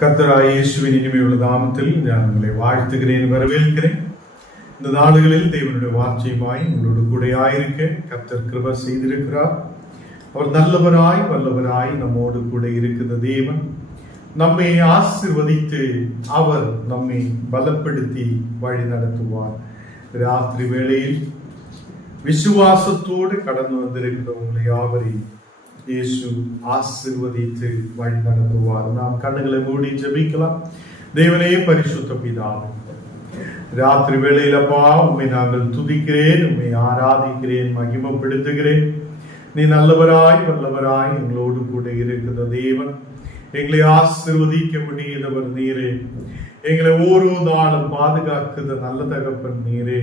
கர்த்தராகிய இயேசுவின் இனிமையுள்ள நாமத்தில் நான் உங்களை வாழ்த்துகிறேன், வரவேற்கிறேன். இந்த நாடுகளில் தேவனுடைய வார்த்தையுமாய் உங்களோடு கூட ஆயிருக்க கர்த்தர் கிருபை செய்திருக்கிறார். அவர் நல்லவராய் வல்லவராய் நம்மோடு கூட இருக்கிற தேவன் நம்மை ஆசீர்வதித்து அவர் நம்மை பலப்படுத்தி வழி நடத்துவார். ராத்திரி வேளையில் விசுவாசத்தோடு கடந்து வந்திருக்கிற உங்களை யாவரையும் இயேசு ஆசீர்வதித்து வழி நடத்துவார். நாம் கண்ணுகளை மூடி ஜெபிக்கலாம். தேவனே, பரிசுத்த பிதாவே, ராத்திரி வேளையிலப்பா உம்மை நாங்கள் துதிக்கிறேன், உம்மை ஆராதிக்கிறேன், மகிமைப்படுத்துகிறேன். நீ நல்லவராய் வல்லவராய் எங்களோடு கூட இருக்கிற தேவன், எங்களை ஆசீர்வதிக்க முடியாதவர் நீரே, எங்களை ஒரு நாளும் பாதுகாக்குத நல்ல தகப்பன் நீரே.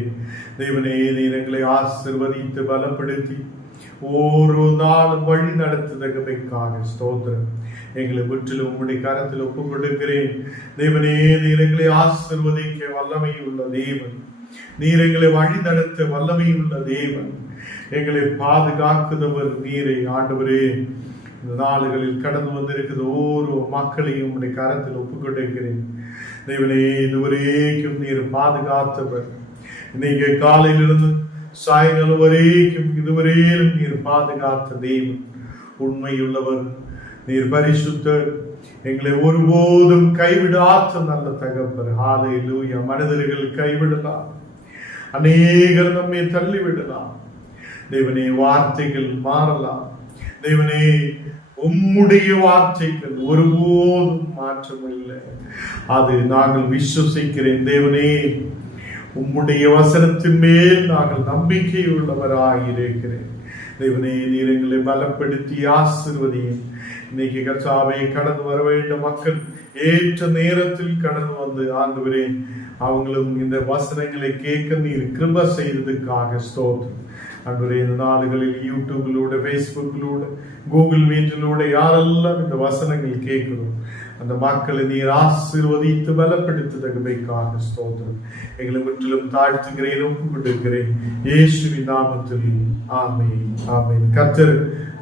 தேவனே, நீர் எங்களை ஆசீர்வதித்து பலப்படுத்தி ஒரு நாளும் வழி நடத்துதற்காக ஸ்தோத்திரம். எங்களை முற்றிலும் உம்முடைய கரத்தில் ஒப்புக் கொடுக்கிறேன். தேவனே, நீர் எங்களை ஆசீர்வதிக்க வல்லமை உள்ள தேவன், நீர் எங்களை வழி நடத்த வல்லமை உள்ள தேவன், எங்களை பாதுகாக்குதவர் நீரை. ஆண்டவரே, இந்த நாடுகளில் கடந்து வந்திருக்கிற ஒவ்வொரு மக்களையும் உம்முடைய கரத்தில் ஒப்புக் கொடுக்கிறேன். தேவனே, இதுவரைக்கும் நீர் பாதுகாத்தவர். இன்னைக்கு காலையிலிருந்து சாயங்காலம் வரைக்கும் இதுவரையிலும் நீர் பாதுகாத்த தெய்வம், உண்மையுள்ளவர் நீர், பரிசுத்தர், எங்களை ஒருபோதும் கைவிடாத நல்ல தகப்பர். ஹல்லேலூயா. மனிதர்கள் கைவிடலாம், அநேகர் நம்மை தள்ளிவிடலாம். தேவனே, வார்த்தைகள் மாறலாம். தேவனே, உம்முடைய வார்த்தைகள் ஒருபோதும் மாற்றமில்லை. அது நாங்கள் விசுவசிக்கிறேன். தேவனே, உம்முடைய வசனத்தின் மேல் நாங்கள் நம்பிக்கை உள்ளவராக இருக்கிறேன். தேவனே, நீர் எங்களை பலப்படுத்தி ஆசீர்வதியும். இன்னைக்கு கர்த்தாவே, கடந்து வர வேண்டும் மக்கள் ஏற்ற நேரத்தில் கடந்து வந்து ஆண்டவரே, அவங்களும் இந்த வசனங்களை கேட்க நீர் கிருபை செய்ததுக்காக ஸ்தோத்திரம். ஆண்டவரே, இந்த நாடுகளில் யூடியூபிலூட, ஃபேஸ்புக்கிலூட, கூகுள் மீட்டிலூட யாரெல்லாம் இந்த வசனங்கள் கேட்கணும், அந்த மக்களை நீர் ஆசீர்வதித்து பலப்படுத்துதற்காக ஸ்தோத்திரம். எங்களை முற்றிலும் தாழ்த்துகிறேன், ஒப்புக் கொடுக்கிறேன் இயேசுவின் நாமத்தில். ஆமென், ஆமென். கர்த்தர்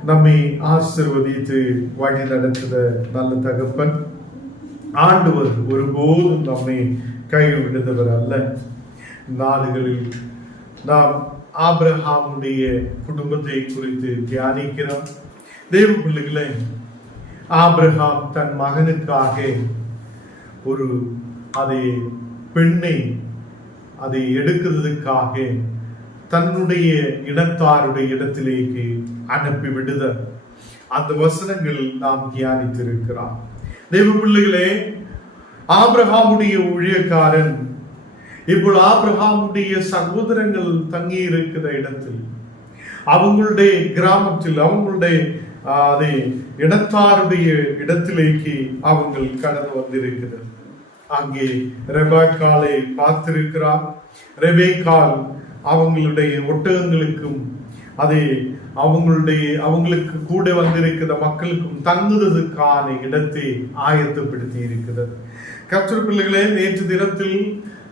நம்மை ஆசீர்வதித்து வழி நடத்துத நல்ல தகப்பன். ஆண்டவர் ஒருபோதும் நம்மை கைவிடுதவர் அல்ல. நாடுகளில் நாம் ஆபிரகாமுடைய குடும்பத்தை குறித்து தியானிக்கிறோம். தேவ பிள்ளைகளே, ஆபிரகாம் தன் மகனுக்காக ஒரு பெண்ணை அதை எடுக்கிறதுக்காக தன்னுடைய இனத்தாருடைய இடத்திலேக்கு அனுப்பி விடுதல், அந்த வசனங்கள் நாம் தியானித்திருக்கிறோம். தேவ பிள்ளைகளே, ஆபிரகாமுடைய ஊழியக்காரன் இப்போது ஆபிரகாமுடைய சகோதரங்கள் தங்கி இருக்கிற இடத்தில், அவங்களுடைய கிராமத்தில், அவங்களுடைய இடத்தாருடைய இடத்திலேக்கு அவங்கள் கடந்து வந்திருக்கிறது. அங்கே ரெபேக்காளை பார்த்திருக்கிறார். ரெபேக்காள் அவங்களுடைய ஒட்டகங்களுக்கும் அவங்களுக்கு கூட வந்திருக்கிற மக்களுக்கும் தங்குவதற்கான இடத்தை ஆயத்தப்படுத்தி இருக்கிறது. கர்த்தர் பிள்ளைகளே, நேற்று தினத்தில்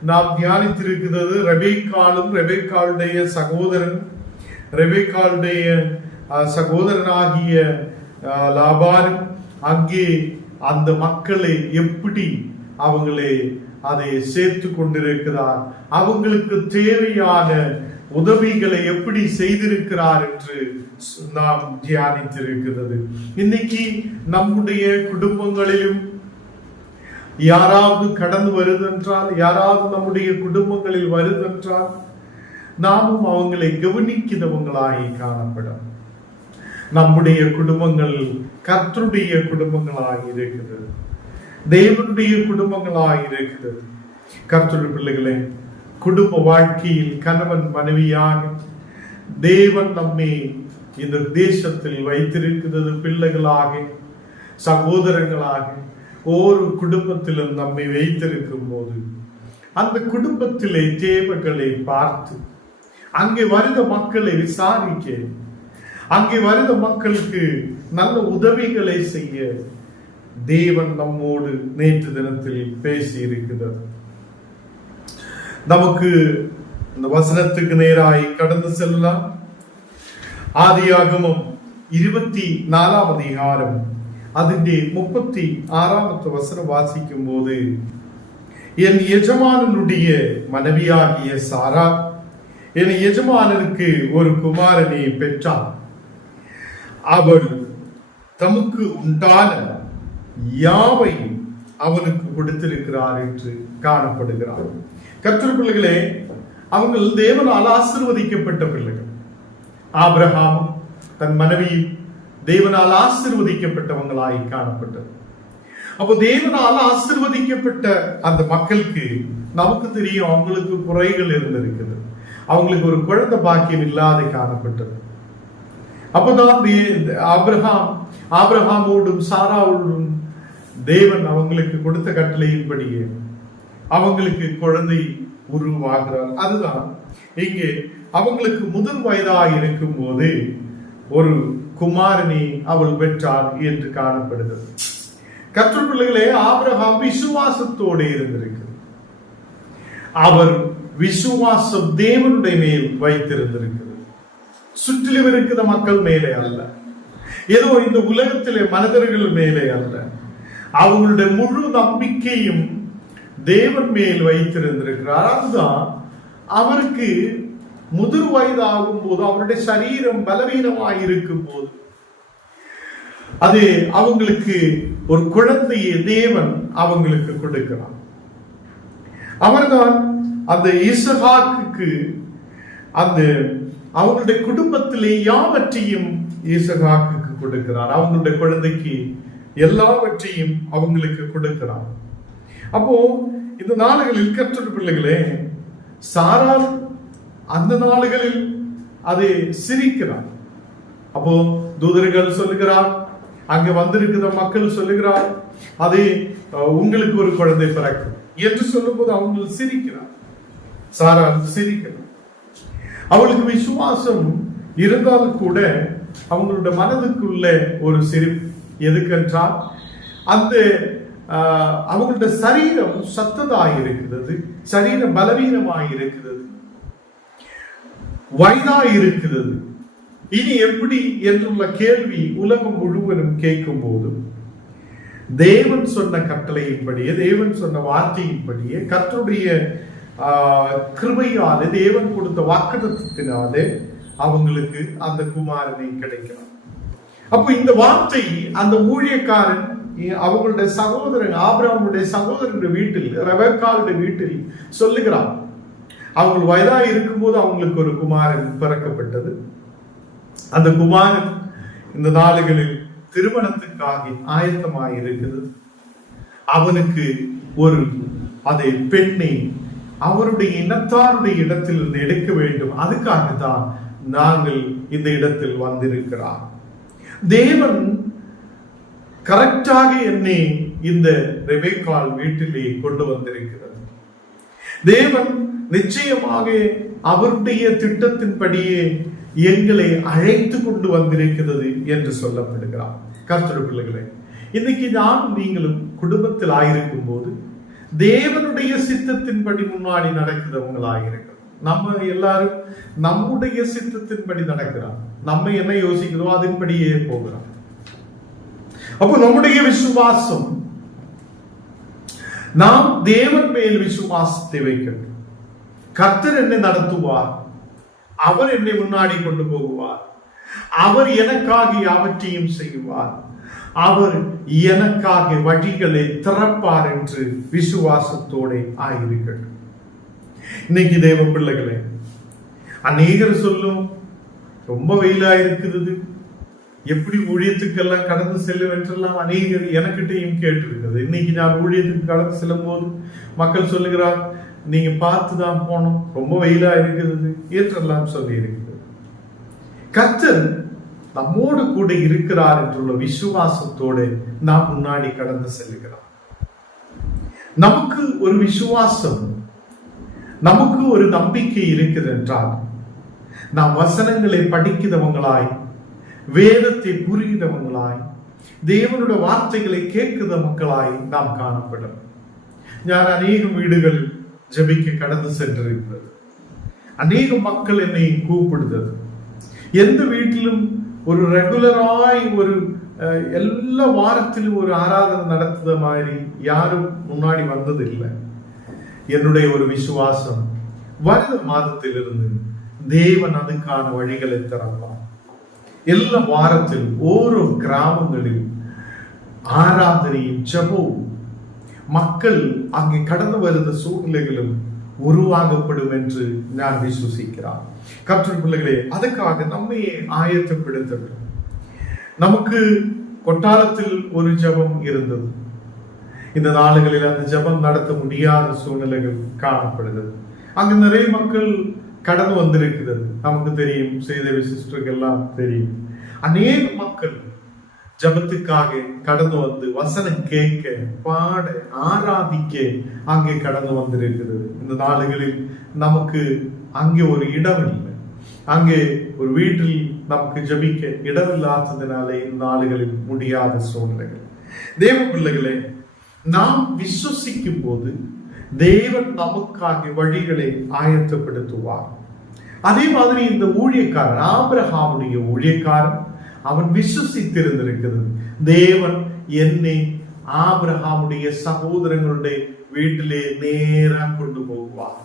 நாம் தியானித்திருக்கிறது ரெபேக்காளும் ரெபேக்காளுடைய சகோதரன், ரெபேக்காளுடைய சகோதரனாகிய லாபானும் அங்கே அந்த மக்களை எப்படி அதை சேர்த்து கொண்டிருக்கிறார், அவங்களுக்கு தேவையான உதவிகளை எப்படி செய்திருக்கிறார் என்று நாம் தியானித்திருக்கிறது. இன்னைக்கு நம்முடைய குடும்பங்களிலும் யாராவது கடந்து வருதென்றால், யாராவது நம்முடைய குடும்பங்களில் வருதென்றால், நாமும் அவங்களை கவனிக்கிறவங்களாகி காணப்படும். நம்முடைய குடும்பங்கள் கர்த்தருடைய குடும்பங்களாக இருக்கிறது, தேவனுடைய குடும்பங்களாக இருக்கிறது. கர்த்தருடைய பிள்ளைகளே, குடும்ப வாழ்க்கையில் கணவன் மனைவியாக தேவன் நம்மை இந்த தேசத்தில் வைத்திருக்கிறது. பிள்ளைகளாக, சகோதரங்களாக ஒரு குடும்பத்திலும் நம்மை வைத்திருக்கும் போது அந்த குடும்பத்திலே தேவைகளை பார்த்து, அங்கே வருத மக்களை விசாரிக்க, அங்கே வருத மக்களுக்கு நல்ல உதவிகளை செய்ய தேவன் நம்மோடு நேற்று தினத்தில் பேசி இருக்கிறார். நமக்கு இந்த வசனத்துக்கு நேராய் கடந்து செல்லலாம். ஆதியாகமம் 24 அதிகாரம் അതിന്റെ 36ാമത്തെ വചനം വാസിക്കും போது என் எஜமானனுடைய மனைவியாகிய சாரா என் எஜமானனுக்கு ஒரு குமாரனை பெற்றார். அவள் தமக்கு உண்டான யாவையும் அவனுக்கு கொடுத்திருக்கிறார் என்று காணப்படுகிறார். கர்த்தர் பிள்ளைகளே, அவங்கள் தேவனால் ஆசீர்வதிக்கப்பட்ட பிள்ளைகள். ஆபிரகாம் தன் மனைவியும் தேவனால் ஆசீர்வதிக்கப்பட்டவங்களாய் காணப்பட்டது. அப்போ தேவனால் ஆசீர்வதிக்கப்பட்ட அந்த மக்களுக்கு நமக்கு தெரியும் அவங்களுக்கு குறைகள் இருந்திருக்குது. அவங்களுக்கு ஒரு குழந்தை பாக்கியம் இல்லாத காணப்பட்டது. அப்பதான் ஆபிரகாமோடும் சாராவோடும் தேவன் அவங்களுக்கு கொடுத்த கட்டளையின்படியே அவங்களுக்கு குழந்தை உருவாகிறார். அதுதான் இங்கே அவங்களுக்கு முதல் வயதாக இருக்கும் போது ஒரு குமாரனை அவள் பெற்றார் என்று காணப்படுகிறது. கர்த்தர் பிள்ளைகளே, ஆபிரகாம் விசுவாசத்தோடு இருந்திருக்கு. அவர் விசுவாசம் தேவனுடைய மேல் வைத்திருந்திருக்கிறது. சுற்றிலும் இருக்கிற மக்கள் மேலே அல்ல, ஏதோ இந்த உலகத்திலே மனிதர்கள் மேலே அல்ல, அவங்களுடைய முழு நம்பிக்கையும் தேவன் மேல் வைத்திருந்திருக்கிறார். அதுதான் அவருக்கு முதிர் வயதாகும் போது, அவருடைய சரீரம் பலவீனமாய் இருக்கும் போது, அது அவங்களுக்கு ஒரு குழந்தையை தேவன் அவங்களுக்கு கொடுக்கிறார். அவர்தான் அந்த ஈசாக்குக்கு அந்த அவங்களுடைய குடும்பத்திலே யாவற்றையும் ஈசாக்குக்கு கொடுக்கிறார். அவங்களுடைய குழந்தைக்கு எல்லாவற்றையும் அவங்களுக்கு கொடுக்கிறார். அப்போ இந்த நாடுகளில் கர்த்தர் பிள்ளைகளே, சாரா அந்த நாடுகளில் அதை சிரிக்கிறார். அப்போ தூதர்கள் சொல்லுகிறார், அங்க வந்திருக்கிற மக்கள் சொல்லுகிறார், அதே உங்களுக்கு ஒரு குழந்தை பிறக்கும் என்று சொல்லும் போது அவங்க சிரிக்கிறார். சாரா சிரிக்கிறார். அவளுக்கு விசுவாசம் இருந்தாலும் கூட அவங்களுடைய மனதுக்குள்ள ஒரு சிரிப்பு. எதுக்கென்றால் அந்த அவங்களுடைய சரீரம் சத்ததாய் இருக்கிறது, சரீரம் பலவீனமாய் இருக்கிறது, வயதாய் இருக்கிறது. இனி எப்படி என்றுள்ள கேள்வி உலகம் முழுவதும் கேட்கும் போது தேவன் சொன்ன கட்டளையின்படியே, தேவன் சொன்ன வார்த்தையின்படியே, கர்த்தருடைய கிருபையாலே, தேவன் கொடுத்த வாக்குத்தத்தத்தினாலே அவங்களுக்கு அந்த குமாரனை கிடைக்கிறார். அப்போ இந்த வார்த்தை அந்த ஊழியக்காரன் அவங்களுடைய சகோதரன் ஆபிரகாமுடைய சகோதரனுடைய வீட்டில், ரெபெக்காளுடைய வீட்டில் சொல்லுகிறார். அவங்க வயதா இருக்கும்போது அவங்களுக்கு ஒரு குமாரன் பிறக்கப்பட்டது. அந்த குமாரன் இந்த நாடுகளில் திருமணத்துக்காக ஆயத்தமாய் இருக்கிறது. அவனுக்கு ஒரு அதை பெண்ணை அவருடைய இனத்தாருடைய இடத்திலிருந்து எடுக்க வேண்டும். அதுக்காகத்தான் நாங்கள் இந்த இடத்தில் வந்திருக்கிறார். தேவன் கரெக்டாக என்னை இந்த ரெபெக்காள் வீட்டிலே கொண்டு வந்திருக்கிறது. தேவன் நிச்சயமாக அவருடைய திட்டத்தின்படியே எங்களை அழைத்து கொண்டு வந்திருக்கிறது என்று சொல்லப்படுகிறார். கர்த்தர் பிள்ளைகளே, இன்னைக்கு நான் நீங்களும் குடும்பத்தில் ஆயிருக்கும் போது தேவனுடைய சித்தத்தின்படி முன்னாடி நடக்கிறவங்களாயிருக்கிறோம். நம்ம எல்லாரும் நம்முடைய சித்தத்தின்படி நடக்கிறோம். நம்ம என்ன யோசிக்கிறோம் அதன்படியே போகிறோம். அப்போ நம்முடைய விசுவாசம், நாம் தேவன் மேல் விசுவாசத்தை வைக்கணும். கர்த்தர் என்னை நடத்துவார், அவர் என்னை முன்னாடி கொண்டு போகுவார், அவர் எனக்காக யாவற்றையும் செய்வார், அவர் எனக்காக வழிகளை திறப்பார் என்று விசுவாசத்தோட ஆயிருக்கள். இன்னைக்கு தேவ பிள்ளைகளே, அநேகர் சொல்லும் ரொம்ப வெயிலா இருக்கிறது, எப்படி ஊழியத்துக்கெல்லாம் கடந்து செல்லும் என்றெல்லாம் அநேகர் எனக்கிட்டையும் கேட்டிருக்கிறது. இன்னைக்கு நான் ஊழியத்துக்கு கடந்து செல்லும் போது மக்கள் சொல்லுகிறார், நீங்க பார்த்துதான் போனோம், ரொம்ப வெயிலா இருக்கிறது என்றெல்லாம் சொல்லி இருக்கிறது. கர்த்தர் நம்மோடு கூட இருக்கிறார் என்றுள்ள விசுவாசத்தோடு நாம் முன்னாடி கடந்து செல்லுகிறோம். நமக்கு ஒரு விசுவாசம், நமக்கு ஒரு நம்பிக்கை இருக்குது என்றால் நாம் வசனங்களை படிக்கிறவங்களாய், வேதத்தை புரிகிறவங்களாய், தேவனுடைய வார்த்தைகளை கேட்கிற மக்களாய் நாம் காணப்படும். நான் அநேக வீடுகளில் ஜெபிக்க கடந்து சென்றிருக்கிறது. அநேக மக்கள் என்னை கூப்பிடுறது. எந்த வீட்டிலும் ஒரு ரெகுலராய் ஒரு எல்லா வாரத்திலும் ஒரு ஆராதனை நடத்துத மாதிரி யாரும் முன்னாடி வந்தது இல்லை. என்னுடைய ஒரு விசுவாசம், வருட மாதத்திலிருந்து தேவன் அதுக்கான வழிகளை திறப்பார். எல்லா வாரத்தில் ஓரோ கிராமங்களில் ஆராதனையும் ஜெபமும் மக்கள் அங்கே கடந்து வருகிற சூழ்நிலைகளும் உருவாகப்படும் என்று நான் விசுவசிக்கிறார். கர்த்தர் பிள்ளைகளே, அதுக்காக நம்மையே ஆயத்தப்படுத்த வேண்டும். நமக்கு கொட்டாரத்தில் ஒரு ஜெபம் இருந்தது. இந்த நாடுகளில் அந்த ஜெபம் நடத்த முடியாத சூழ்நிலைகள் காணப்படுகிறது. அங்கு நிறைய மக்கள் கடந்து வந்திருக்கிறது. நமக்கு தெரியும், செய்த சிஸ்டருக்கு எல்லாம் தெரியும். அநேக மக்கள் ஜபத்துக்காக கடந்து வந்து வசனம் கேட்க, பாட, ஆராதிக்க அங்கே கடந்து வந்திருக்கிறது. இந்த நாடுகளில் நமக்கு அங்கே ஒரு இடம் இல்லை. அங்கே ஒரு வீட்டில் நமக்கு ஜபிக்க இடமில்லாததினாலே இந்த நாடுகளில் முடியாத சூழ்நிலைகள். தேவ பிள்ளைகளே, நாம் விசுவசிக்கும் போது தேவன் நமக்காக வழிகளை ஆயத்தப்படுத்துவார். அதே மாதிரி இந்த ஊழியக்காரன், ஆபிரகாமுடைய ஊழியக்காரன், அவன் விசுவசித்திருந்திருக்கிறது. தேவன் என்னை ஆபிரகாமுடைய சகோதரங்களுடைய வீட்டிலே நேரா கொண்டு போவார்.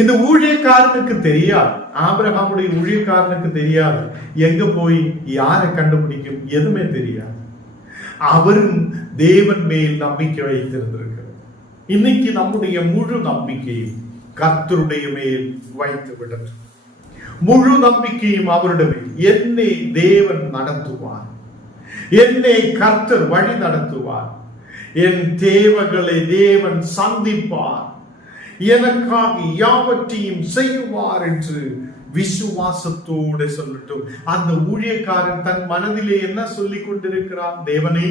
இந்த ஊழியக்காரனுக்கு தெரியாது, ஆபிரகாமுடைய ஊழியக்காரனுக்கு தெரியாது எங்க போய் யாரை கண்டுபிடிக்கும், எதுவுமே தெரியாது. அவரும் தேவன் மேல் நம்பிக்கை வைத்திருந்திருக்கிறது. இன்னைக்கு நம்முடைய முழு நம்பிக்கையும் கர்த்தருடைய மேல் வைத்து விடட்டும். முழு நம்பிக்கையும் அவரிடமே. என்னை தேவன் நடத்துவார், என்னை கர்த்தர் வழி நடத்துவார், என் தேவைகளை தேவன் சந்திப்பார், எனக்காக யாவற்றையும் செய்வார் என்று விசுவாசத்தோடு சொல்லட்டும். அந்த ஊழியக்காரன் தன் மனதிலே என்ன சொல்லிக் கொண்டிருக்கிறார்? தேவனே,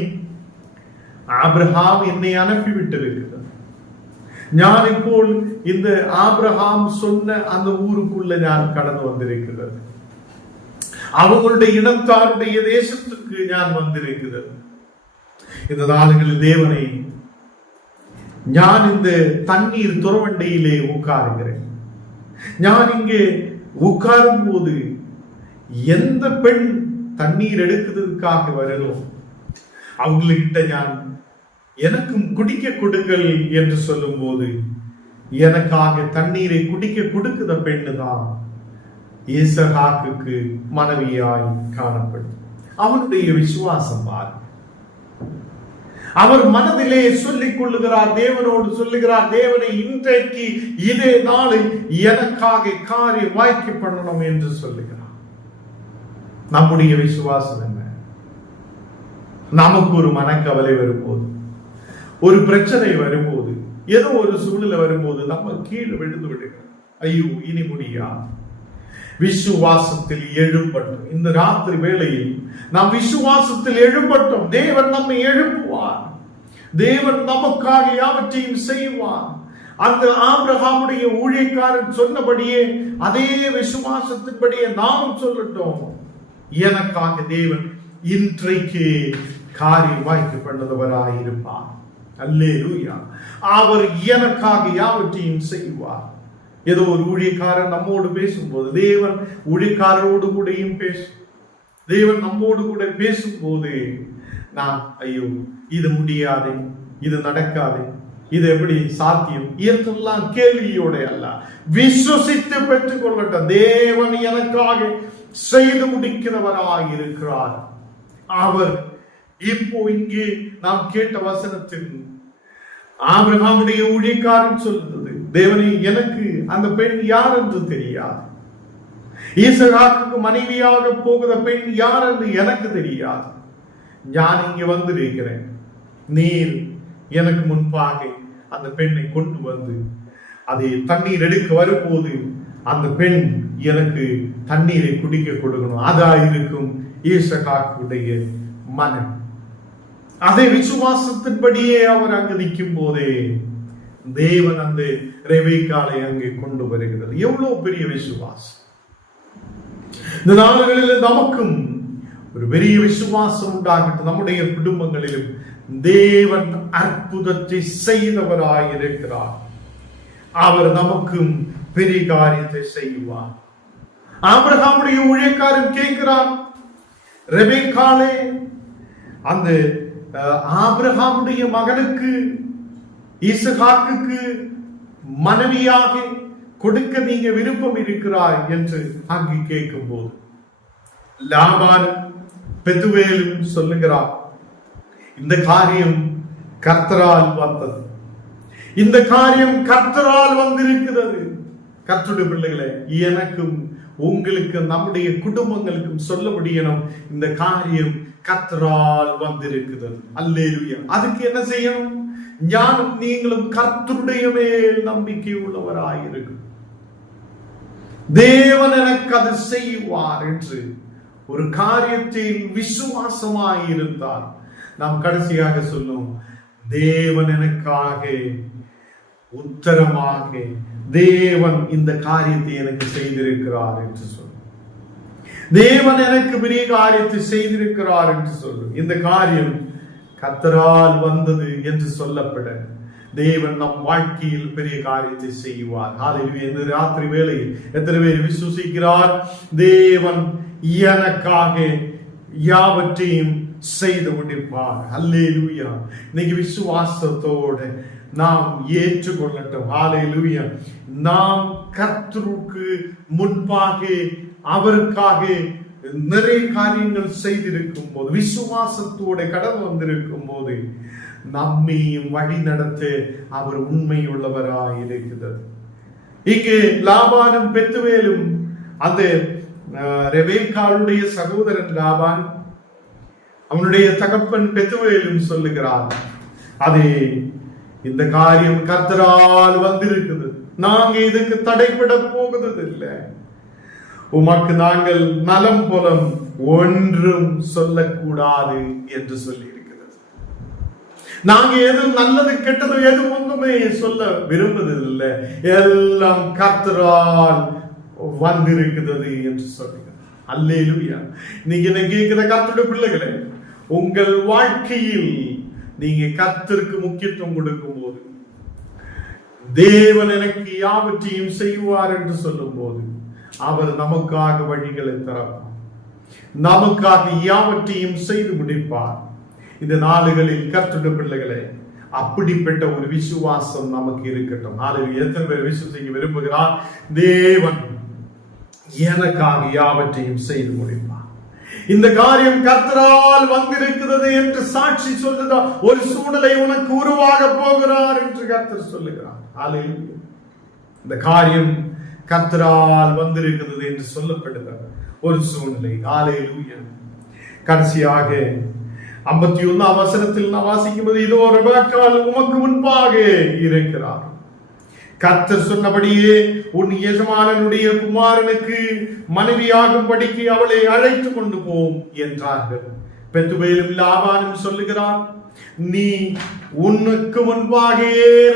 ஆபிரகாம் என்னை அனுப்பிவிட்டிருக்கிறார். ഞാൻ ഇപ്പോൾ இந்த ஆபிரகாம் சொன்ன அந்த ஊருக்குள்ள ഞാൻ கடந்து வந்திருக்கிறது. அவங்களுடைய இனத்தாருடைய தேசத்துக்கு நான் வந்திருக்கிறது. இந்த நாடுகளில் தேவனை, ഞാൻ இந்த தண்ணீர் துறவண்டையிலே உட்காருகிறேன். ഞാൻ இங்கே உட்காரும் போது எந்த பெண் தண்ணீர் எடுக்கிறதுக்காக வரணும் அவங்ககிட்ட நான் எனக்கும் குடிக்க கொடுங்கள் என்று சொல்லும் போது எனக்காக தண்ணீரை குடிக்க கொடுக்கிற பெண்ணு தான் ஈசாக்குக்கு மனைவியாய் காணப்படும். அவனுடைய விசுவாசம் பார். அவர் மனதிலே சொல்லிக் கொள்ளுகிறார், தேவனோடு சொல்லுகிறார், தேவனை இன்றைக்கு இதே நாளில் எனக்காக காரிய வாய்க்க பண்ணணும் என்று சொல்லுகிறார். நம்முடைய விசுவாசம் என்ன? நமக்கு ஒரு மனக்கவலை வரும்போது, ஒரு பிரச்சனை வரும்போது, ஏதோ ஒரு சூழ்நிலை வரும்போது நம்ம கீழே விழுந்து விடுகிறோம். ஐயோ, இனி முடியாது. விசுவாசத்தில் எழும்பட்டும். இந்த ராத்திரி வேளையில் நாம் விசுவாசத்தில் எழும்பட்டும். தேவன் நம்மை எழுப்புவார். தேவன் நமக்காக யாவற்றையும் செய்வார். அந்த ஆபிரகாமுடைய ஊழியக்காரன் சொன்னபடியே அதே விசுவாசத்தின்படியே நாம் சொல்லட்டும். எனக்காக தேவன் இன்றைக்கு காரியம் வாய்ப்பு பண்ணதவராய் இருப்பார். அல்லேலூயா. அவர் எனக்காக யாவற்றையும் செய்வார். ஏதோ ஒரு ஊழியக்காரன் நம்மோடு பேசும்போது, தேவன் ஊழியக்காரரோடு கூடயும் பேசும். தேவன் நம்மோடு கூட பேசும்போது நான் ஐயோ, இது முடியாது, இது நடக்காது, இது எப்படி சாத்தியம் என்றெல்லாம் கேள்வியோட அல்ல, விசுவசித்து பெற்றுக் கொள்ளட்டும். தேவன் எனக்காக செய்து முடிக்கிறவராக இருக்கிறார். அவர் இப்போ இங்கே நாம் கேட்ட வசனத்தில் ஆபிரகாமுடைய ஊழியக்காரன் சொல்லுது, தேவனே, எனக்கு அந்த பெண் யார் என்று தெரியாது. ஈசாக்குக்கு மனைவியாக போகிற பெண் யார் என்று எனக்கு தெரியாது. நான் இங்கே வந்திருக்கிறேன். நீர் எனக்கு முன்பாக அந்த பெண்ணை கொண்டு வந்து அதை தண்ணீர் எடுக்க வரும்போது அந்த பெண் எனக்கு தண்ணீரை குடிக்க கொடுக்கணும். அதா இருக்கும் ஈசாக்குடைய மனம். அதே விசுவாசத்தின்படியே அவர் அங்கு நிற்கும் போதே தேவன் அந்த ரெபேக்காளை அங்கே கொண்டு வருகிறது. எவ்வளவு பெரிய விசுவாசம்! இந்த நாடுகளில் நமக்கும் ஒரு பெரிய விசுவாசம் உண்டாகட்டும். நம்முடைய குடும்பங்களிலும் தேவன் அற்புதத்தை செய்தவராயிருக்கிறார். அவர் நமக்கும் பெரிய காரியத்தை செய்வார். ஆபிரகாமுடைய ஊழியக்காரன் கேட்கிறார், ரெபேக்காளே, அந்த ஆபிரகாமுடைய மகனுக்கு ஈசாக்குக்கு மனைவியாக கொடுக்க நீங்க விருப்பம் இருக்கிறாய் என்று அங்கு கேட்கும் போது லாபான் பெத்துவேலும் சொல்லுகிறார், இந்த காரியம் கர்த்தரால் வந்தது, இந்த காரியம் கர்த்தரால் வந்திருக்கிறது. கர்த்தருடைய பிள்ளைகளே, எனக்கும் உங்களுக்கு நம்முடைய குடும்பங்களுக்கும் சொல்ல முடியணும், இந்த காரியம் கர்த்தரால் வந்திருக்கிறது. அல்லேலூயா. அதுக்கு என்ன செய்யணும்? ஞானம் நீங்களும் கர்த்தருடைய மேல் நம்பிக்கை உள்ளவராயிருக்கும். தேவன் எனக்கு அது செய்வார் என்று ஒரு காரியத்தில் விசுவாசமாயிருந்தால் நாம் கடைசியாக சொல்லும், தேவன் எனக்காக உத்தரமாக தேவன் இந்த காரியத்தை எனக்கு செய்திருக்கிறார் என்று சொல்லும். தேவன் எனக்கு பெரிய காரியத்தை செய்திருக்கிறார் என்று சொல்லும். இந்த காரியம் கர்த்தரால் வந்தது என்று சொல்லப்பட தேவன் நம் வாழ்க்கையில் பெரிய காரியத்தை செய்வார். ஹல்லேலூயா. இந்த ராத்திரி வேளையில் எத்தனை பேர் விசுவசிக்கிறார்? தேவன் எனக்காக யாவற்றையும் செய்து முடிப்பார். அல்லேலூயா. இன்னைக்கு விசுவாசத்தோட நாம் ஏற்றுக்கொள்ளட்டும். ஹல்லேலூயா. நாம் கர்த்தருக்கு முன்பாக அவருக்காக நிறைய காரியங்கள் செய்திருக்கும் போது, விசுவாசத்தோட கடந்து வந்திருக்கும் போது, நம்மையும் வழி நடத்த அவர் உண்மையுள்ளவராய் இருக்கிறது. இங்கு லாபானும் பெத்துவேலும் அந்த ரெபேக்காளுடைய சகோதரன் லாபான் அவனுடைய தகப்பன் பெத்துவேலும் சொல்லுகிறார், அது இந்த காரியம் கர்த்தரால் வந்திருக்குது, நாங்க இதுக்கு தடைபட போகுது இல்லை, உமக்கு நாங்கள் நலம் புலம் ஒன்றும் சொல்லக்கூடாது என்று சொல்லி இருக்கிறது. நாங்க எதுவும் நல்லது கெட்டது எதுவும் ஒன்றுமே சொல்ல விரும்புவதில்லை, எல்லாம் கர்த்தரால் வந்திருக்கிறது என்று சொல்லுங்க. அல்லேலூயா. நீங்க என்ன கேட்கிற கர்த்தருடைய பிள்ளைகளே, உங்கள் வாழ்க்கையில் நீங்க கர்த்தருக்கு முக்கியத்துவம் கொடுக்கும் போது, தேவன் எனக்கு யாவற்றையும் செய்வார் என்று சொல்லும் போது, அவர் நமக்காக வழிகளை திறப்பார், நமக்காக யாவற்றையும் செய்து முடிப்பார். இந்த நாளுகளில் கர்த்தருடைய பிள்ளைகளே, அப்படிப்பட்ட ஒரு விசுவாசம் நமக்கு இருக்கட்டும். எத்தனை பேர் விசுவசிக்க விரும்புகிறார்? தேவன் எனக்காக யாவற்றையும் செய்து முடிப்பார், இந்த காரியம் கர்த்தரால் வந்திருக்கிறது என்று சாட்சி சொல்லுகிறார். ஒரு சூழலை உனக்கு உருவாக போகிறார் என்று கர்த்தர் சொல்லுகிறார். ஹல்லேலூயா. இந்த காரியம் கர்த்தரால் வந்திருக்கிறது என்று சொல்லப்படுகிற ஒரு சூழ்நிலை. ஹல்லேலூயா. கடைசியாக 51 வசனத்தில் நாம் வாசிக்கும்போது, இதோ ரெபெக்காள் உமக்கு முன்பாக இருக்கிறார், கர்த்தர் சொன்னபடியே உன் எஜமானனுடைய குமாரனுக்கு மனைவியாகும்படிக்கு அவளை அழைத்து கொண்டு போம் என்றார்கள். பெத்துவேலும் லாபானும் சொல்லுகிறார், நீ உனக்கு முன்பாக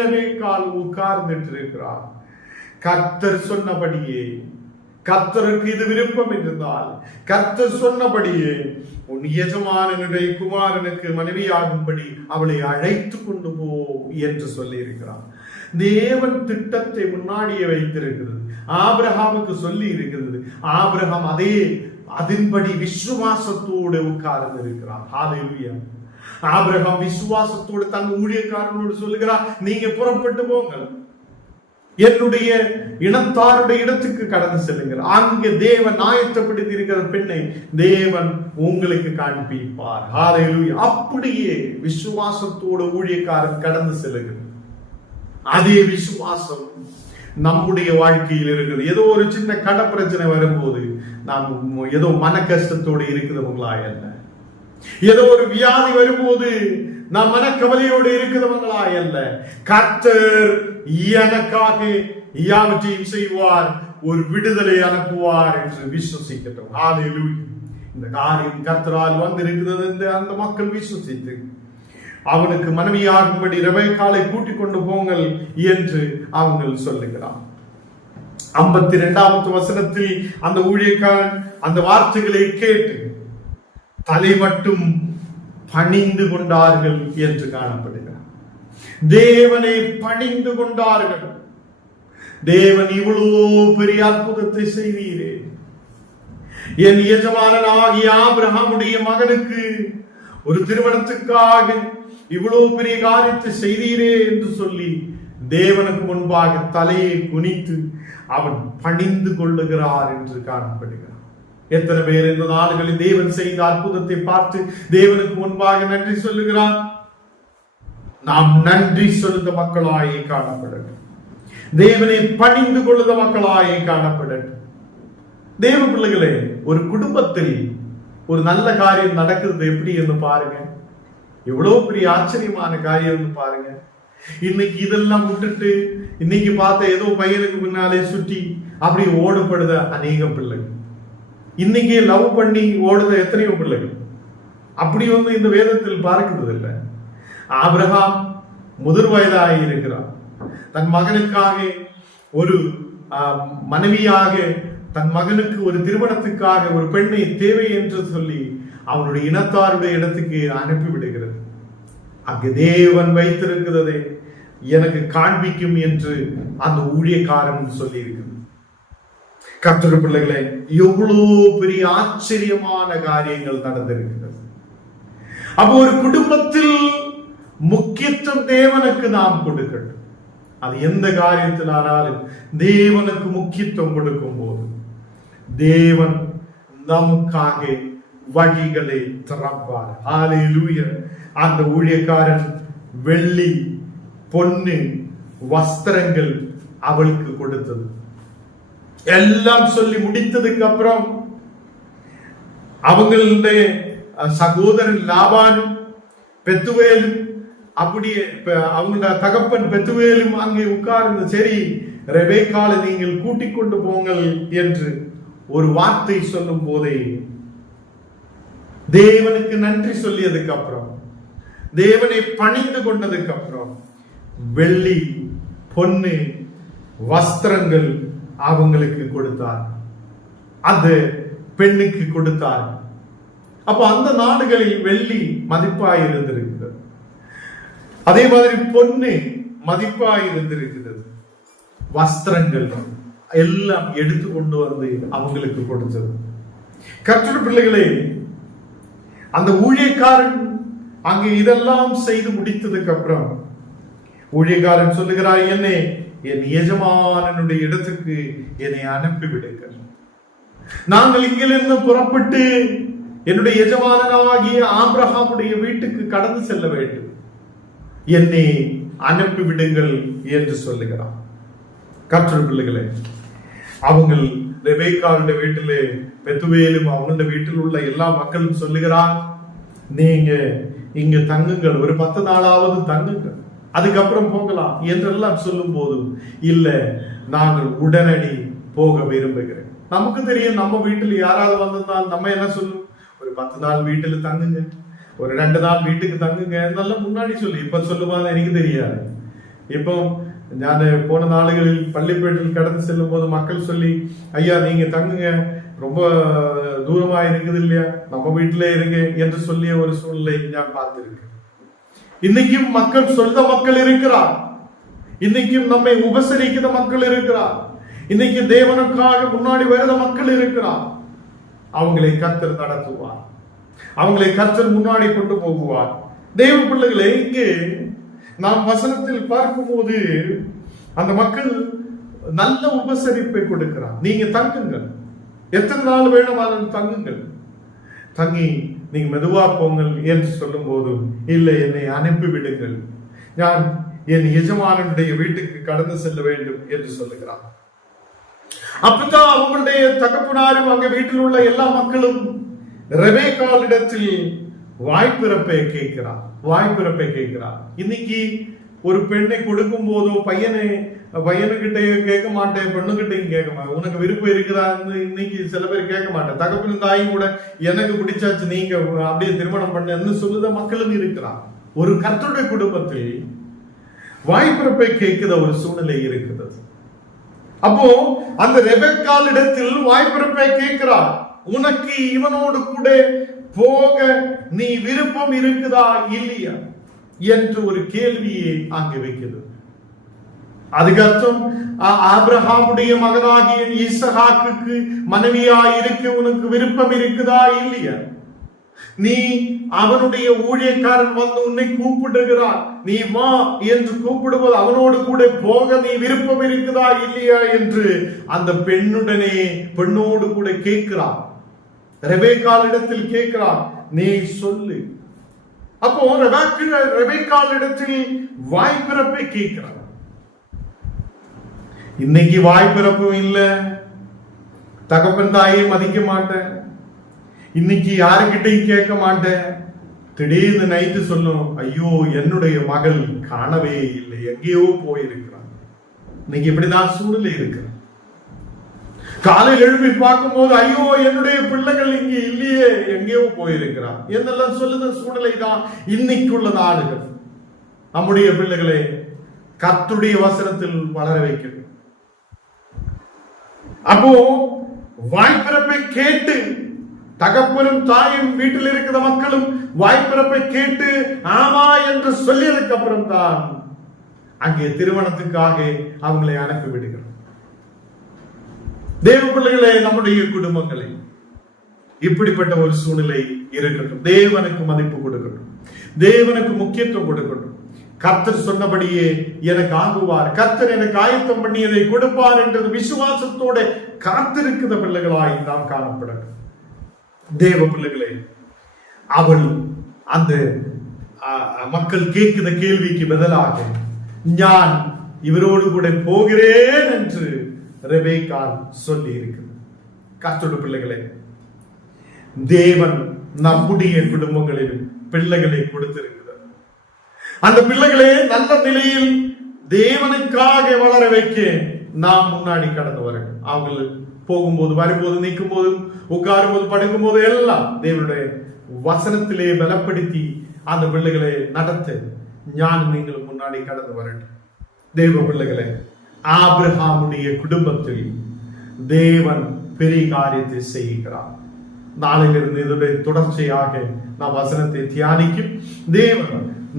ரெபெக்காள் உட்கார்ந்துட்டு இருக்கிறார். கர்த்தர் சொன்னபடியே, கர்த்தருக்கு இது விருப்பம் இருந்தால் கர்த்தர் சொன்னபடியே உன் எஜமானனுடைய குமாரனுக்கு மனைவியாகும்படி அவளை அழைத்து கொண்டு போ என்று சொல்லி இருக்கிறார். தேவன் திட்டத்தை முன்னாடியே வைத்திருக்கிறது, ஆபிரகாமுக்கு சொல்லி இருக்கிறது. ஆபிரகாம் அதன்படி விசுவாசத்தோடு உட்கார்ந்து இருக்கிறார். ஹல்லேலூயா. ஆபிரகாம் விசுவாசத்தோடு தன் ஊழியக்காரனோடு சொல்லுகிறார், நீங்க புறப்பட்டு போங்கள், என்னுடைய இனத்தாருடைய இடத்துக்கு கடந்து செல்லுங்கள், அங்கே தேவன் ஆயத்தப்படுத்தி இருக்கிற பெண்ணை தேவன் உங்களுக்கு காண்பிப்பார். ஹல்லேலூயா. அப்படியே விசுவாசத்தோடு ஊழியக்காரன் கடந்து செல்லுங்கள். அதே விசுவாசம் நம்முடைய வாழ்க்கையில் இருக்குது. ஏதோ ஒரு சின்ன கட பிரச்சனை வரும்போது நாம் ஏதோ மன கஷ்டத்தோடு இருக்கிறவங்களா அல்ல, ஏதோ ஒரு வியாதி வரும்போது நாம் மனக்கவலையோடு இருக்கிறவங்களா அல்ல, கர்த்தர் எனக்காக யாவற்றையும் செய்வார், ஒரு விடுதலை அனுப்புவார் என்று விசுவசிக்கட்டும். ஹல்லேலூயா. இந்த காரியம் கர்த்தரால் வந்திருக்கிறது என்று அந்த மக்கள் விசுவசித்து அவனுக்கு மனைவியாகும்படி ரெபெக்காளை கூட்டிக் கொண்டு போங்கள் என்று அவங்க சொல்லுகிறார். 52வது வசனத்தில் அந்த ஊழியக்காரன் அந்த வார்த்தைகளை கேட்டு தலை மட்டும் பணிந்து கொண்டார்கள் என்று காணப்படுகிறார். தேவனை பணிந்து கொண்டார்கள். தேவன் இவ்வளவு பெரிய அற்புதத்தை செய்வீரே, என் எஜமானனாகிய ஆபிரகாமுடைய மகனுக்கு ஒரு திருமணத்துக்காக இவ்வளவு பெரிய காரியத்தை செய்தீரே என்று சொல்லி தேவனுக்கு முன்பாக தலையை குனித்து அவன் பணிந்து கொள்ளுகிறார் என்று காணப்படுகிறார். எத்தனை பேர் இந்த நாடுகளில் தேவன் செய்த அற்புதத்தை பார்த்து தேவனுக்கு முன்பாக நன்றி சொல்லுகிறார்? நாம் நன்றி சொல்லுத மக்களாயே காணப்படட்டும். தேவனை பணிந்து கொள்ளுத மக்களாயே காணப்படட்டும். தேவ பிள்ளைகளே, ஒரு குடும்பத்தில் ஒரு நல்ல காரியம் நடக்கிறது எப்படி என்று பாருங்க. எவ்வளவு பெரிய ஆச்சரியமான காரியம் பாருங்க. இன்னைக்கு இதெல்லாம் விட்டுட்டு இன்னைக்கு பார்த்த ஏதோ பையனுக்கு முன்னாலே சுற்றி அப்படி ஓடப்படுத அநேக பிள்ளைகள், இன்னைக்கு லவ் பண்ணி ஓடுத எத்தனையோ பிள்ளைகள் அப்படி வந்து இந்த வேதத்தில் பார்க்கிறது இல்லை. ஆபிரகாம் முதிர் வயதாகி இருக்கிறார். தன் மகனுக்காக ஒரு மனைவியாக, தன் மகனுக்கு ஒரு திருமணத்துக்காக ஒரு பெண்ணை தேவை என்று சொல்லி அவனுடைய இனத்தாருடைய இடத்துக்கு அனுப்பிவிடுகிறது. அங்கு தேவன் வைத்திருக்கிறதை எனக்கு காண்பிக்கும் என்று அந்த ஊழியக்காரன் சொல்லி இருக்கிறது. கர்த்தருடைய பிள்ளைகளே, எவ்வளவு பெரிய ஆச்சரியமான காரியங்கள் நடந்திருக்கிறது. அப்போ ஒரு குடும்பத்தில் முக்கியத்துவம் தேவனுக்கு நாம் கொடுக்கட்டும். அது எந்த காரியத்தினாலும் தேவனுக்கு முக்கியத்துவம் கொடுக்கும் போது தேவன் நமக்காக வழிகளை திறப்பார். ஹல்லேலூயா. அந்த ஊழியக்காரன் வெள்ளி, பொன்னு, வஸ்திரங்கள் அவளுக்கு கொடுத்தது. எல்லாம் சொல்லி முடித்ததுக்கு அப்புறம் அவங்களுடைய சகோதரன் லாபானும் பெத்துவேலும், அப்படியே அவங்களோட தகப்பன் பெத்துவேலும் அங்கே உட்கார்ந்து, சரி ரெபேக்காலை நீங்கள் கூட்டிக் கொண்டு போங்கள் என்று ஒரு வார்த்தை சொல்லும் போதே தேவனுக்கு நன்றி சொல்லியதுக்கு அப்புறம், தேவனை பணிந்து கொண்டதுக்கு அப்புறம் வெள்ளி, பொன்னு, வஸ்திரங்கள் அவங்களுக்கு கொடுத்தார், அந்த பெண்ணுக்கு கொடுத்தார். அப்ப அந்த நாடுகளில் வெள்ளி மதிப்பாய் இருந்திருக்கிறது, அதே மாதிரி பொன்னு மதிப்பாய் இருந்திருக்கிறது, வஸ்திரங்கள் எல்லாம் எடுத்து கொண்டு வந்து அவங்களுக்கு கொடுத்தது. கர்த்தருடைய பிள்ளைகளே, அந்த ஊழியக்காரன் அங்கே இதெல்லாம் செய்து முடித்ததுக்கு அப்புறம் ஊழியக்காரன் சொல்லுகிறார், என்னை என் எஜமானனுடைய இடத்துக்கு என்னை அனுப்பிவிடுங்கள். நாங்கள் இங்கிருந்து புறப்பட்டு என்னுடைய எஜமானனாகிய ஆபிரகாமுடைய வீட்டுக்கு கடந்து செல்ல வேண்டும், என்னை அனுப்பிவிடுங்கள் என்று சொல்லுகிறார். கர்த்தருடைய பிள்ளைகளே, அவங்க ரெபேக்காளுடைய வீட்டிலே பெத்துவேலும் அவங்களுடைய வீட்டில் உள்ள எல்லா மக்களும் சொல்லுகிறார், நீங்க இங்க தங்குங்கள், ஒரு 10 நாளாவது தங்குங்கள், அதுக்கப்புறம் போகலாம் என்றெல்லாம் சொல்லும் போதும் இல்ல, நாங்கள் உடனடி போக விரும்புகிறேன். நமக்கு தெரியும், நம்ம வீட்டில் யாராவது வந்திருந்தால் நம்ம என்ன சொல்லும், ஒரு 10 நாள் வீட்டுல தங்குங்க, ஒரு 2 நாள் வீட்டுக்கு தங்குங்க இதெல்லாம் முன்னாடி சொல்லி, இப்ப சொல்லுவாங்க எனக்கு தெரியாது. இப்போ நான் போன நாடுகளில் பள்ளிப்பேட்டில் கடந்து செல்லும் போது மக்கள் சொல்லி, ஐயா நீங்க தங்குங்க, ரொம்ப தூரமா இருக்குது இல்லையா, நம்ம வீட்டிலே இருங்க என்று சொல்லிய ஒரு சூழ்நிலை நான் பார்த்திருக்கேன். இன்னைக்கும் மக்கள் சொல்ற மக்கள் இருக்கிறார், இன்னைக்கும் நம்மை உபசரிக்கிற மக்கள் இருக்கிறார், இன்னைக்கு தேவனுக்காக முன்னாடி வருத மக்கள் இருக்கிறார். அவங்களை கர்த்தர் நடத்துவார், அவங்களை கர்த்தர் முன்னாடி கொண்டு போகுவார். தேவ பிள்ளைகளே, இங்கே நாம் வசனத்தில் பார்க்கும் போது அந்த மக்கள் நல்ல உபசரிப்பை கொடுக்கிறார். நீங்க தங்குங்கள், எத்தனை நாள் வேணுமானாலும் தங்குங்கள், தங்கி நீங்க மெதுவா போங்கள் என்று சொல்லும் போதும் இல்லை, என்னை அனுப்பிவிடுங்கள், நான் என் எஜமானனுடைய வீட்டுக்கு கடந்து செல்ல வேண்டும் என்று சொல்லுகிறார். அப்பதான் அவங்களுடைய தகப்பனாரும் அங்க வீட்டில் உள்ள எல்லா மக்களும் ரெபேக்காளிடத்தில் வாய்ப்பிறப்பை கேட்கிறார். இன்னைக்கு ஒரு பெண்ணை கொடுக்கும் போதோ பையனுக்கிட்ட கேட்க மாட்டேன், பெண்ணுகிட்டையும் கேட்க மாட்டேன், உனக்கு விருப்பம் இருக்கிறான்னு இன்னைக்கு சில பேர் கேட்க மாட்டேன். தகப்பனும் தாயும் கூட எனக்கு பிடிச்சாச்சு நீங்க அப்படியே திருமணம் பண்ணு சொல்லுத மக்களும் இருக்கிறார். ஒரு கர்த்தருடைய குடும்பத்தில் வாய்ப்பிறப்பை கேட்கிற ஒரு சூழ்நிலை இருக்கிறது. அப்போ அந்த ரெபெக்காளிடத்தில் வாய்ப்பிறப்பை கேட்கிறார், உனக்கு இவனோடு கூட போக நீ விருப்பம் இருக்குதா இல்லையா என்று ஒரு கேள்வியை அங்கு வைக்கிறது. அதுக்கு அர்த்தம், ஆபிரகாமுடைய மகனாகிய ஈசாக்குக்கு மனைவியா இருக்க உனக்கு விருப்பம் இருக்குதா இல்லையா? நீ அவனுடைய ஊழியக்காரன் வந்து உன்னை கூப்பிடுகிறான், நீ வா என்று கூப்பிடுவது அவனோடு கூட போக நீ விருப்பம் இருக்குதா இல்லையா என்று அந்த பெண்ணோடு கூட கேட்கிறான். ரெபேக்காளிடத்தில் கேட்கிறான், நீ சொல்லு. அப்போ ரெபேக்காளிடத்தில் வாய்ப்பிறப்பை கேட்கிறான். இன்னைக்கு வாய்ப்பிறப்பும் இல்ல, தகப்பன் தாயை மதிக்க மாட்டேன், இன்னைக்கு யாருக்கிட்டையும் கேட்க மாட்டேன். திடீர்னு நைட்டு சொல்லும், ஐயோ என்னுடைய மகள் காணவே இல்லை, எங்கேயோ போயிருக்கிறான். இன்னைக்கு இப்படிதான் சூழ்நிலை இருக்கு. காலையில் எழுப்பி பார்க்கும் போது, ஐயோ என்னுடைய பிள்ளைகள் இங்கே இல்லையே, எங்கேயோ போயிருக்கிறான் என்னெல்லாம் சொல்லுத சூழ்நிலை தான் இன்னைக்குள்ள நாடுகள். நம்முடைய பிள்ளைகளை கர்த்தருடைய வசனத்தில் வளர வைக்கணும். அப்போ வாய்ப்பிறப்பை கேட்டு, தகப்பனும் தாயும் வீட்டில் இருக்கிற மக்களும் வாய்ப்பிறப்பை கேட்டு ஆமா என்று சொல்லியதுக்கு அப்புறம் தான் அங்கே திருமணத்துக்காக அவங்களை அனுப்பி விடுகிறோம். தேவ பிள்ளைகளே, நம்முடைய குடும்பங்களை இப்படிப்பட்ட ஒரு சூழ்நிலை இருக்கட்டும். தேவனுக்கு மதிப்பு கொடுக்கட்டும், தேவனுக்கு முக்கியத்துவம் கொடுக்கட்டும். கர்த்தர் சொன்னபடியே எனக்கு ஆகுவார், கர்த்தர் எனக்கு ஆயத்தம் பண்ணியதை கொடுப்பார் என்ற விசுவாசத்தோட காத்திருக்கிற பிள்ளைகளாய் நாம் காணப்படணும். தேவ பிள்ளைகளே, அவள் அந்த மக்கள் கேட்கிற கேள்விக்கு பதிலாக நான் இவரோடு கூட போகிறேன் என்று ரெபேக்காள் சொல்லி இருக்கிறார். கர்த்தருடைய பிள்ளைகளே, தேவன் நம்முடைய குடும்பங்களில் பிள்ளைகளை கொடுத்திருக்கிறார். அந்த பிள்ளைகளே நல்ல நிலையில் தேவனுக்காக வளர வைக்க நாம் முன்னாடி கடந்து வரணும். அவங்க போகும்போது, வரும்போது, நிற்கும் போது, உட்காரும் போது, படுக்கும் போது எல்லாம் தேவனுடைய வசனத்திலே பலப்படுத்தி அந்த பிள்ளைகளை நடத்த நீங்கள் முன்னாடி கடந்து வரணும். தேவ பிள்ளைகளே, ஆபிரகாமுடைய குடும்பத்தில் தேவன் பெரிய காரியத்தை செய்கிறார். நாளிலிருந்து இதனுடைய தொடர்ச்சியாக நாம் வசனத்தை தியானிக்கும். தேவன்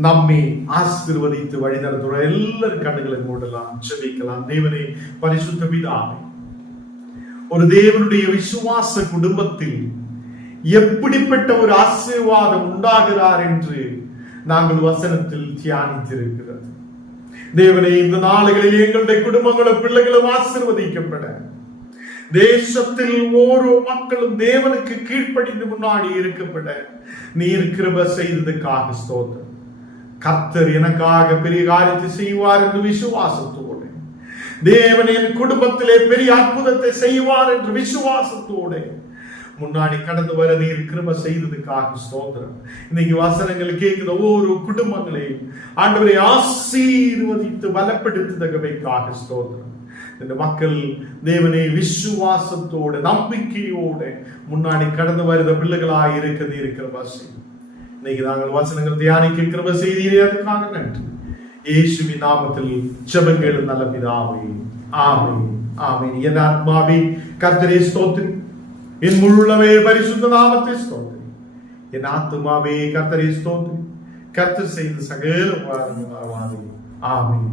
நம்மை ஆசீர்வதித்து வழி நடத்துகிற எல்லாரும் கண்ணுகளும் மூடலாம், ஜெபிக்கலாம். தேவனே, பரிசுத்த பிதாவே, ஒரு தேவனுடைய விசுவாச குடும்பத்தில் எப்படிப்பட்ட ஒரு ஆசீர்வாதம் உண்டாகிறார் என்று நாங்கள் வசனத்தில் தியானித்திருக்கிறது. தேவனே, இந்த நாளுகளில் எங்களுடைய குடும்பங்களும் பிள்ளைகளும் ஆசீர்வதிக்கப்பட, தேசத்தில் ஓரோ மக்களும் தேவனுக்கு கீழ்ப்படிந்து முன்னாடி இருக்கப்பட நீர் கிருபை செய்ததுக்காக ஸ்தோத்திரம். கர்த்தர் எனக்காக பெரிய காரியத்தை செய்வார் என்று விசுவாசத்தோடு, தேவன் என் குடும்பத்திலே பெரிய அற்புதத்தை செய்வார் என்று விசுவாசத்தோடு முன்னாடி கடந்து வர நீர் கிருபை செய்ததுக்காக ஸ்தோத்திரம். இன்னைக்கு வசனங்கள் கேட்கிற ஒவ்வொரு குடும்பங்களையும் ஆண்டவரை ஆசீர்வதித்து பலப்படுத்துதற்காக ஸ்தோத்திரம். இந்த மக்கள் தேவனை விசுவாசத்தோடு நம்பிக்கையோடு முன்னாடி கடந்து வருத பிள்ளைகளாக இருக்கிற வாசி. இன்னைக்கு நாங்கள் வசனங்கள் தியானிக்க கிருபை செய்தீரே, அதுக்காக நன்றி. இயேசுவின் நாமத்தில் ஜெபங்கள் நல்ல பிதாவே, ஆமென், ஆமென். என் ஆத்மாவே கர்த்தரை ஸ்தோத்திரி, என் முழுமே பரிசுத்த நாமத்தை ஸ்தோத்திரி. என் ஆத்மாவே கர்த்தரை ஸ்தோத்திரி, கர்த்தர் செய்த சகல உபகாரங்களுக்காக ஆமென்.